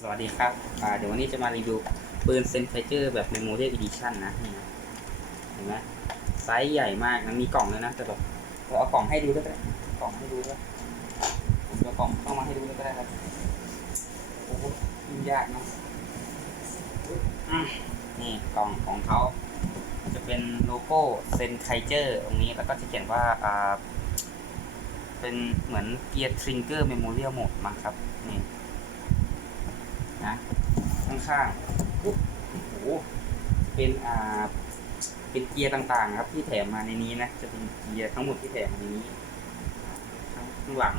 สวัสดีครับอ่าเดี๋ยววันนี้จะมารีวิวปืนเซนไฟเจอร์แบบ Memorial Edition นะนี่นะเห็นไหมไซส์ใหญ่มากนะมีกล่องเลยนะแต่แบบเราเอากล่องให้ดูด้วยก็ได้กล่องให้ดูด้วยผมจะกล่องเข้ามาให้ดูด้วยก็ได้ครับโอ้โหยุ่งยากเนอะนี่กล่องของเขาจะเป็นโลโก้เซนไคเจอร์ตรงนี้แล้วก็จะเขียนว่าอ่าเป็นเหมือนเกียร์ทริงเกอร์เมมโมเรียลโหมดมั้งครับนี่ นะข้างๆโอ้โหเป็นอ่าเป็นเกียร์ต่างๆ ครับที่แถมมาในนี้นะจะเป็นเกียร์ทั้งหมดที่แถมมาในนี้ข้างหลัง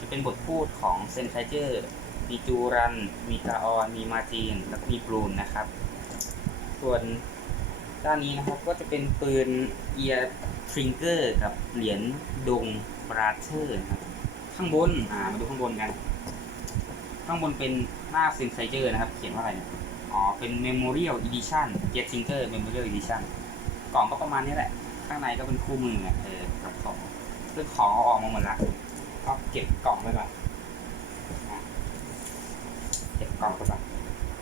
จะเป็นบทพูดของเซนไ i เจอร์มีจูรัน มีกาออน มีมาจีน แล้วก็มีบลูนนะครับ ส่วนด้านนี้นะครับก็จะเป็นปืนเกียร์ทริงเกอร์กับเหรียญดงบราเธอร์นะครับ ข้างบน อ่า มาดูข้างบนกัน ข้างบนเป็น หน้าเซนไ i เจอร์นะครับ เขียนว่าอะไรเนี่ยอ๋อ เป็น Memorial Edition Jet Trinker Memorial Edition กล่องก็ประมาณนี้แหละ ข้างในก็เป็นคู่มืออะเออกับของซึ่งของเอาออกมาหมดละก็เก็บกล่องไว้ก่อนเก็บกล่องไว้ก่อน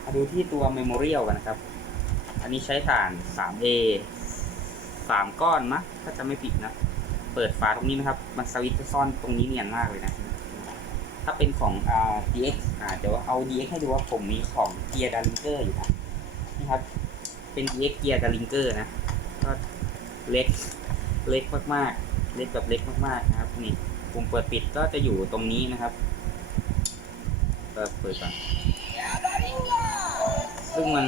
มาดูที่ตัว Memorial กันนะครับ อันนี้ใช้ถ่าน 3A สามก้อนนะถ้าจะไม่ผิดนะ เปิดฝาตรงนี้นะครับ มันสวิตช์ซ่อนตรงนี้เนียนมากเลยนะ ถ้าเป็นของอ่า DX อ่าเดี๋ยวเอา DX ให้ดูว่าผมมีของเกียร์ดาริงเกอร์อยู่นะนี่ครับ เป็น DX เกียร์ดาริงเกอร์นะ ก็เล็ก เล็กมากๆ เล็กแบบเล็กมากๆนะครับ นี่ปุ่มเปิดปิดก็จะอยู่ตรงนี้นะครับก็เปิดก่อนซึ่งมัน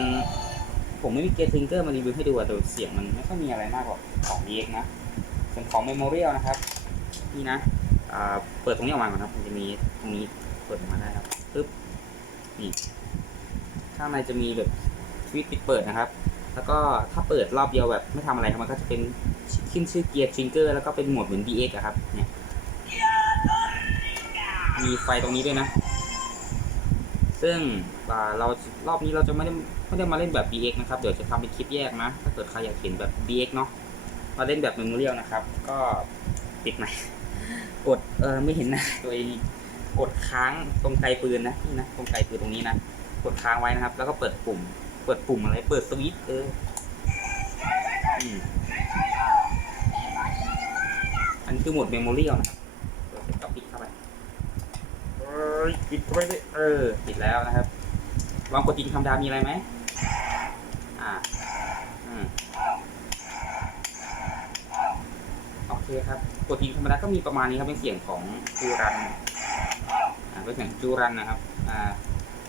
ผมไม่มีเกียร์ทิงเกอร์มารีวิวให้ดูอะแต่เสียงมันไม่ค่อยมีอะไรมากกว่าของ DX นะส่วนของ Memorial นะครับ นี่นะ เปิดตรงนี้ออกมาก่อนครับ มันจะมีตรงนี้เปิดออกมาได้ครับปึ๊บนี่ข้างในจะมีแบบสวิตช์ปิดเปิดนะครับ แล้วก็ถ้าเปิดรอบเดียวแบบไม่ทำอะไรครับมันก็จะเป็นขึ้นชื่อเกียร์ทริงเกอร์แล้วก็เป็นโหมดเหมือน DX อะครับ เนี่ย มีไฟตรงนี้ด้วยนะ ซึ่งเรารอบนี้เราจะไม่ได้ไม่ได้มาเล่นแบบ DX นะครับ เดี๋ยวจะทำเป็นคลิปแยกนะ ถ้าเกิดใครอยากเห็นแบบ DX เนาะ มาเล่นแบบ Memorial นะครับ ก็ปิดไหมค์ กดเออไม่เห็นหนะตัวเองกดค้างตรงไกลปืนนะนี่นะตรงไกลปืนตรงนี้นะกดค้างไว้นะครับ แล้วก็เปิดปุ่ม เปิดปุ่มอะไร เปิดสวิตช์เอออืมอันนี้คือโหมด Memorial นะครับเปิดเสร็จก็ปิดเข้าไปเอ้ยปิดเข้าไปเลยเออปิดแล้วนะครับลองกดยิงธรรมดามีอะไรไหมอ่า อืม โอ เคครับกดยิงธรรมดาก็มีประมาณนี้ครับเป็นเสียงของจูรันเป็นเสียงจูรันนะครับอ่า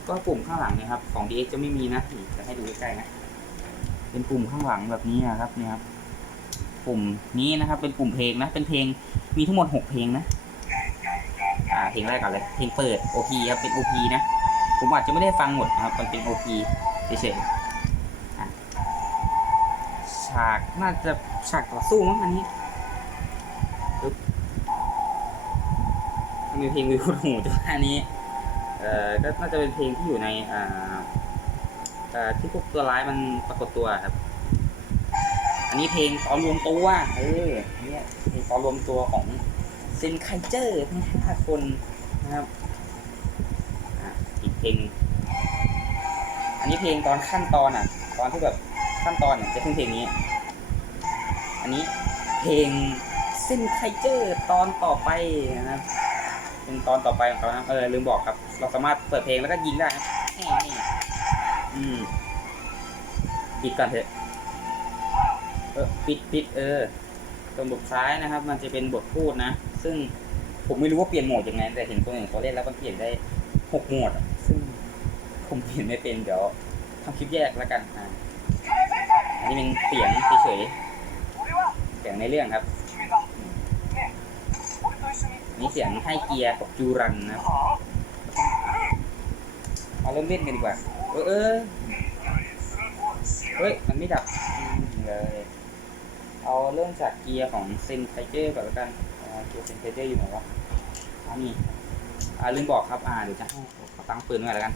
ก็ปุ่มข้างหลังนี่ยครับ ของ DX จะไม่มีนะจะให้ดูใกล้ๆนะเป็นปุ่มข้างหลังแบบนี้นะครับเนี่ยครับปุ่มนี้นะครับ เป็นปุ่มเพลงนะ เป็นเพลงมีทั้งหมดหกเพลงนะอ่าเพลงแรกก่อนเลยเพลงเปิด OP ครับเป็น OP นะผมอาจจะไม่ได้ฟังหมดนะครับมันเป็น OP เฉยๆฉากน่าจะฉากต่อสู้มั้งอันนี้ มีเพลงวิวหูแต่ว่าอันนี้เอ่อก็น่าจะเป็นเพลงที่อยู่ในอ่าอ่อที่พวกตัวร้ายมันปรากฏตัวครับ อันนี้เพลงตอนรวมตัวเออเนี่ยเพลงตอนรวมตัวของเซนไคเจอร์ทั้งห้าคนนะครับอีกเพลง อันนี้เพลงตอนขั้นตอนอะ ตอนที่แบบขั้นตอนอะจะขึ้นเพลงนี้ อันนี้เพลงเส้นไคเจอร์ตอนต่อไปนะครับ เป็นตอนต่อไปของเขานะเออลืมบอกครับ เราสามารถเปิดเพลงแล้วก็ยิงได้นะนี่นี่อืมปิดก่อนเถอะเออปิดปิดเออ ตรงบทซ้ายนะครับ มันจะเป็นบทพูดนะ ซึ่งผมไม่รู้ว่าเปลี่ยนโหมดยังไง แต่เห็นคนอื่นเขาเล่นแล้วมันเปลี่ยนได้หกโหมดซึ่งผมเปลี่ยนไม่เป็นเดี๋ยวทำคลิปแยกแล้วกันอ่าอันนี้เป็นเสียงเฉยๆเสียงในเรื่องครับ นี่เสียงให้เกียร์กับจูรันนะมาเริ่มเล่นกันดีกว่า เออเออเฮ้ย มันไม่ดับเลยเอาเริ่มจากเกียร์ของเซนไคเจอร์ก่อนแล้วกันเกียร์เซนไคเจอร์อยู่ไหนวะอันนี้อ่าลืมบอกครับ อ่าเดี๋ยวจะให้ขอตั้งปืนไว้แล้วกัน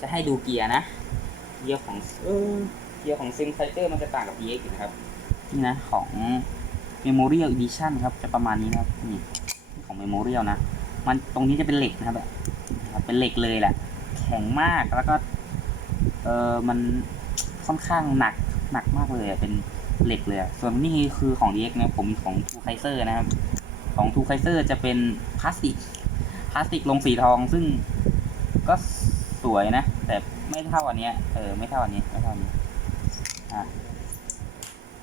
จะให้ดูเกียร์นะ เกียร์ของเออเกียร์ของเซนไคเจอร์มันจะต่างกับ DX นะครับ นี่นะของ Memorial Edition ครับ จะประมาณนี้นะครับ นี่ ของ Memorial นะ มันตรงนี้จะเป็นเหล็กนะครับแบบเป็นเหล็กเลยแหละ แข็งมากแล้วก็ เออมันค่อนข้างหนักหนักมากเลยเป็นเหล็กเลย ส่วนนี่คือของ DX นะผมมีของทูไคเซอร์นะครับ ของทูไคเซอร์จะเป็นพลาสติกพลาสติกลงสีทองซึ่งก็สวยนะ แต่ไม่เท่าอันเนี้ยเออไม่เท่าอันนี้ไม่เท่าอันนี้อะ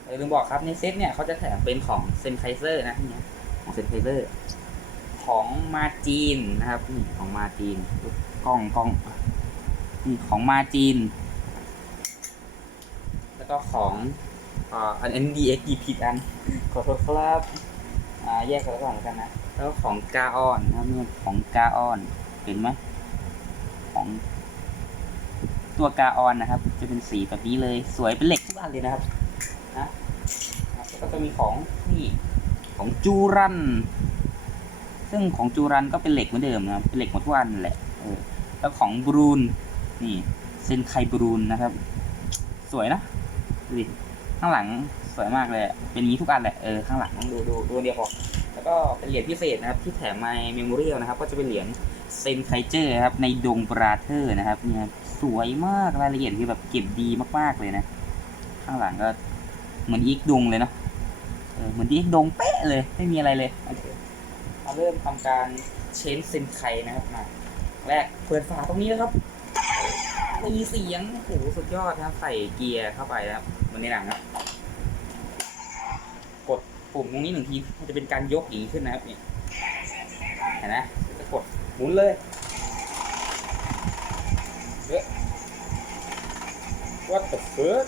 เออลืมบอกครับในเซตเนี่ยเขาจะแถมเป็นของเซนไคเซอร์นะเนี่ยของเซนไคเซอร์ ของมาจีนนะครับนี่ของมาจีนกล้องกล้องนี่ของมาจีน แล้วก็ของอ่าอันนี้ DXP ผิดอันขอโทษครับอ่าแยกกันไว้ก่อนกันนะแล้วของกาออนนะครับนี่ของกาออนเห็นไหมของตัวกาออนนะครับ จะเป็นสีแบบนี้เลยสวยเป็นเหล็กทุกอันเลยนะครับนะแล้วก็จะมีของนี่ของจูรัน ซึ่งของจูรันก็เป็นเหล็กเหมือนเดิมนะครับเป็นเหล็กหมดทุกอันแหละเออแล้วของบรูนนี่เซนไคบรูนนะครับ สวยนะดูดิข้างหลังสวยมากเลย เป็นนี้ทุกอันแหละเออข้างหลังดูดูดูเดียวพอแล้วก็เป็นเหรียญพิเศษนะครับที่แถมมาเมมโมเรียลนะครับ ก็จะเป็นเหรียญเซนไคเจอร์ครับในดงบราเธอร์นะครับเนี่ยสวยมากรายละเอียดคือแบบเก็บดีมากๆเลยนะ ข้างหลังก็เหมือนอีกดงเลยเนาะเออเหมือนอีกดงเป๊ะเลย ไม่มีอะไรเลยโอ เริ่มทำการเชนเซนไคนะครับมาแรกเปิดฝาตรงนี้นะครับมีเสียงโอ้โหสุดยอดนะใส่เกียร์เข้าไปนะครับเหมือนในหนังครับ กดปุ่มตรงนี้หนึ่งทีมันจะเป็นการยกอย่างนี้ขึ้นนะครับนี่เห็นไหมจะกดหมุนเลยเอ๊ะ what the fuck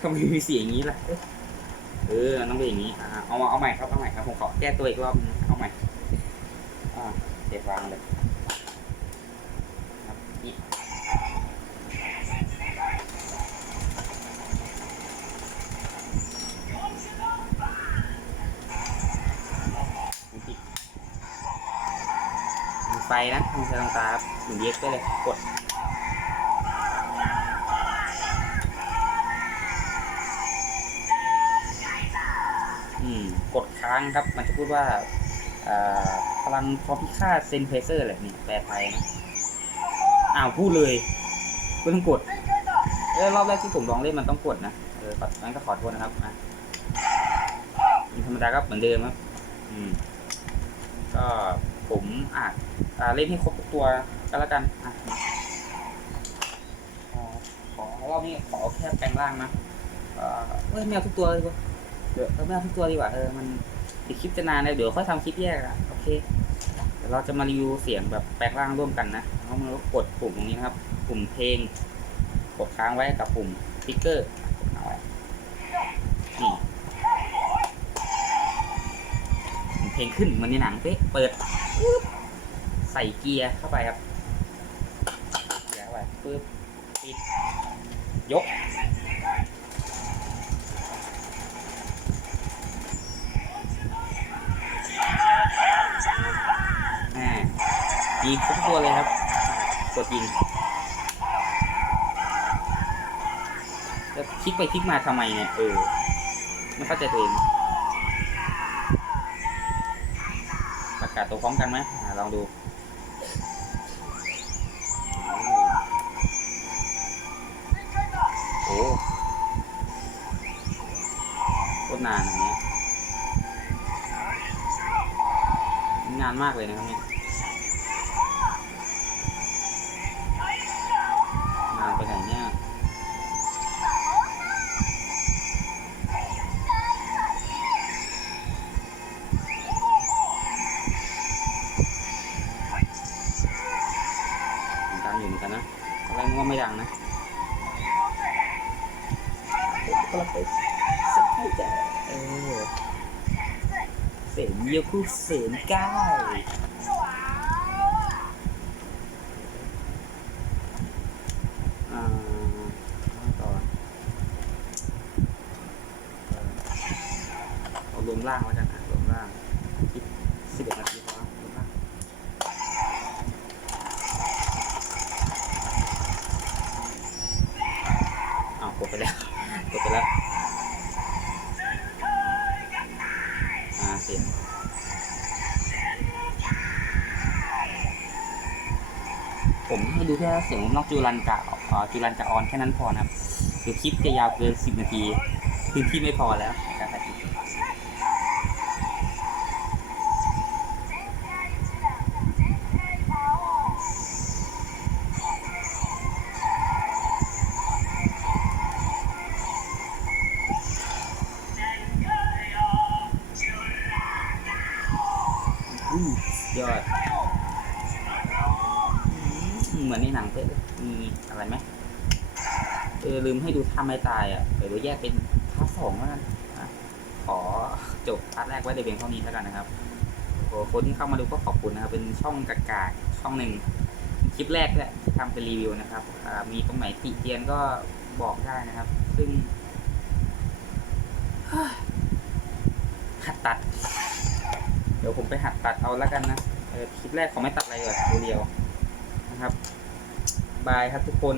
ทำไมมีเสียงอย่างนี้ล่ะ เออต้องเป็นอย่างนี้อ่าเอาเอาใหม่ครับเอาใหม่ครับผมขอแก้ตัวอีกรอบนึงเอาใหม่อ่าเด็ดวางเลยครับนี่ไฟนะมีไฟตรงตาครับหมุนเย็กไปเลยกด กดค้างครับ มันจะพูดว่าพลังพอพิฆาตเซนเพเซอร์แหละนี่แปลไทยนะอ้าวพูดเลยไม่ต้องกดเออรอบแรกที่ผมลองเล่นมันต้องกดนะเอองั้นก็ขอโทษนะครับอะธรรมดาก็เหมือนเดิมครับ อืม ก็ผมอ่าเล่นให้ครบทุกตัวก็แล้วกันอะขอรอบนี้ขอแค่แปลงร่างนะเออไม่เอาทุกตัวเลยดีกว่า เดี๋ยวไม่เอาทุกตัวดีกว่าเออมันเดี๋ยวคลิปจะนานเลยเดี๋ยวค่อยทำคลิปแยกอะโอเคเดี๋ยวเราจะมารีวิวเสียงแบบแปลงร่างร่วมกันนะแล้วมันก็กดปุ่มตรงนี้ครับ ปุ่มเพลง กดค้างไว้กับปุ่มสติ๊กเกอร์กดค้างไว้นี่เพลงขึ้นเหมือนในหนังเป๊ะเปิดปึ๊บใส่เกียร์เข้าไปครับเกียร์เข้าไปปึ๊บปิดยก ยิงทุกตัวเลยครับ กดยิงแล้วคลิกไปคลิกมาทำไมเนี่ยเออไม่เข้าใจตัวเองประกาศตัวพร้อมกันไหมอลองดูโอ้โคตรนานอันเนี้ยนานมากเลยนะครับเนี่ย ก็เสักให้ใจเออเสียงเยี่ยคู่เสียงก้าวอ่า ค่เสียงนอกจูรันกะเอ่อจูรันกะออนแค่นั้นพอนะครับเดี๋ยวคลิปจะยาวเกินสิบนาทีพื้นที่ไม่พอแล้ว อะไรไหมเออลืมให้ดูท่าไม้ตายอะเดี๋ยวแยกเป็นพาร์ทสองแล้วกันขอจบพาร์ทแรกไว้ในเพียงเท่านี้แล้วกันนะครับโอ้คนที่เข้ามาดูก็ขอบคุณนะครับ เป็นช่องกากาช่องหนึ่งคลิปแรกเนี่ยที่ทำเป็นรีวิวนะครับมีตรงไหนติเตียนก็บอกได้นะครับ ซึ่งหัดตัด เดี๋ยวผมไปหัดตัดเอาแล้วกันนะคลิปแรกขอไม่ตัดอะไรเลยเดียวนะครับ บายครับทุกคน